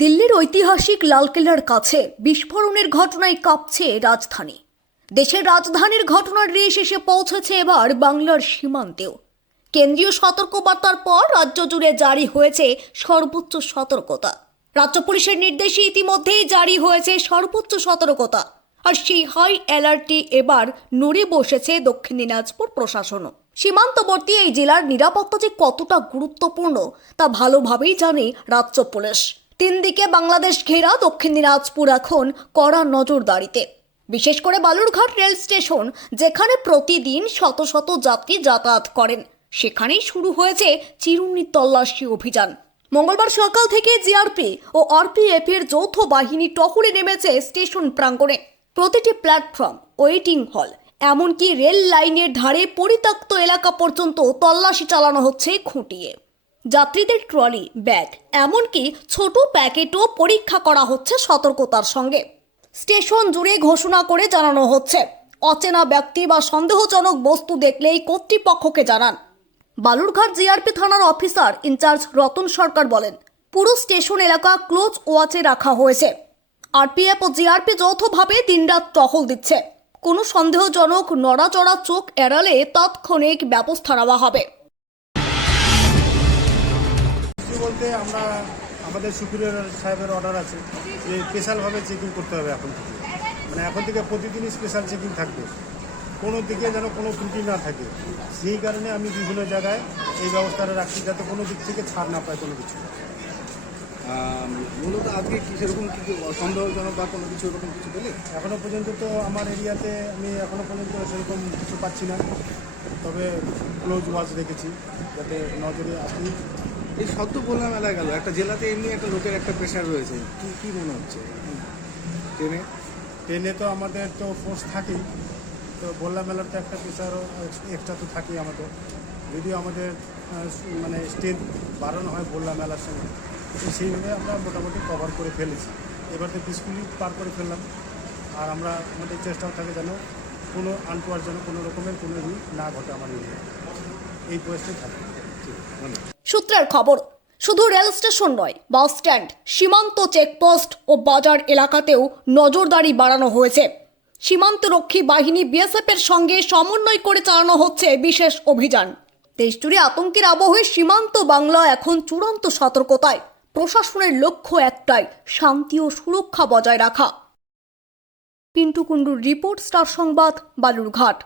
দিল্লির ঐতিহাসিক লালকেল্লার কাছে বিস্ফোরণের ঘটনায় কাঁপছে রাজধানী। দেশের রাজধানীর ঘটনার রেশ এসে পৌঁছেছে এবার বাংলার সীমান্তেও। কেন্দ্রীয় সতর্কবার্তার পর রাজ্য জুড়ে জারি হয়েছে সর্বোচ্চ সতর্কতা। রাজ্য পুলিশের নির্দেশে ইতিমধ্যেই জারি হয়েছে সর্বোচ্চ সতর্কতা। আর সেই হাই অ্যালার্টটি এবার নড়ে বসেছে দক্ষিণ দিনাজপুর প্রশাসনও। সীমান্তবর্তী এই জেলার নিরাপত্তা যে কতটা গুরুত্বপূর্ণ, তা ভালোভাবেই জানে রাজ্য পুলিশ। তিন দিকে বাংলাদেশ ঘেরা দক্ষিণ দিনাজপুর এখন কড়া নজরদারিতে। বিশেষ করে বালুরঘাট রেল স্টেশন, যেখানে প্রতিদিন শত শত যাত্রী যাতায়াত করেন। সেখানেই শুরু হয়েছে চিরুনি তল্লাশি অভিযান। মঙ্গলবার সকাল থেকে জিআরপি ও আরপিএফ এর যৌথ বাহিনী টহলে নেমেছে স্টেশন প্রাঙ্গণে। প্রতিটি প্ল্যাটফর্ম, ওয়েটিং হল, এমনকি রেল লাইনের ধারে পরিত্যক্ত এলাকা পর্যন্ত তল্লাশি চালানো হচ্ছে খুঁটিয়ে। যাত্রীদের ট্রলি ব্যাগ এমনকি ছোট প্যাকেটও পরীক্ষা করা হচ্ছে সতর্কতার সঙ্গে। স্টেশন জুড়ে ঘোষণা করে জানানো হচ্ছে, অচেনা ব্যক্তি বা সন্দেহজনক বস্তু দেখলেই কর্তৃপক্ষকে জানান। বালুরঘাট জিআরপি থানার officer in charge Ratan Sarkar বলেন, পুরো স্টেশন এলাকা ক্লোজ ওয়াচে রাখা হয়েছে। আরপিএফ ও জিআরপি যৌথভাবে দিনরাত টহল দিচ্ছে। কোনো সন্দেহজনক নড়াচড়া চোখ এড়ালে তাৎক্ষণিক ব্যবস্থা নেওয়া হবে। বলতে আমরা আমাদের সুপিরিয়র সাহেবের অর্ডার আছে যে স্পেশালভাবে চেকিং করতে হবে এখন থেকে। মানে এখন থেকে প্রতিদিনই স্পেশাল চেকিং থাকবে। কোনো দিকে যেন কোনো ত্রুটি না থাকে। সেই কারণে আমি বিভিন্ন জায়গায় এই ব্যবস্থাটা রাখছি যাতে কোনো দিক থেকে ছাড় না পায় কোনো কিছু। মূলত আজকে কি সেরকম কিছু সন্দেহজনক বা কোনো কিছু এরকম কিছু পেলে এখনও পর্যন্ত তো আমার এরিয়াতে আমি এখনও পর্যন্ত সেরকম কিছু পাচ্ছি না। তবে ক্লোজ ওয়াচ রেখেছি যাতে নজরে আসি। এই সদ্য বললাম এলাকা গেল। একটা জেলাতে এমনি একটা লোকের একটা প্রেশার রয়েছে। কি কি মনে হচ্ছে? ট্রেনে? ট্রেনে তো আমাদের তো ফোর্স থাকেই। তো বললা মেলার তো একটা প্রেশারও এক্সট্রা তো থাকেই আমাদের। যদিও আমাদের মানে স্টেজ বাড়ানো হয় বললা মেলার সময়। তো সেইভাবে আমরা মোটামুটি কভার করে ফেলেছি। এবার তো পিসফুলি পার করে ফেললাম। আর আমরা আমাদের চেষ্টাও থাকে যেন কোনো আনটোয়ার যেন কোনো রকমের কোনো না ঘটে আমার এই প্রয়াসটাই থাকে। ধন্যবাদ। সূত্রের খবর, শুধু রেল স্টেশন নয়, বাস স্ট্যান্ড, সীমান্ত চেকপোস্ট ও বাজার এলাকাতেও নজরদারি বাড়ানো হয়েছে। সীমান্তরক্ষী বাহিনী বিএসএফ এর সঙ্গে সমন্বয় করে চালানো হচ্ছে বিশেষ অভিযান। দেশজুড়ে আতঙ্কের আবহে সীমান্ত বাংলা এখন চূড়ান্ত সতর্কতায়। প্রশাসনের লক্ষ্য একটাই, শান্তি ও সুরক্ষা বজায় রাখা। পিন্টু কুণ্ডুর রিপোর্ট, স্টার সংবাদ, বালুরঘাট।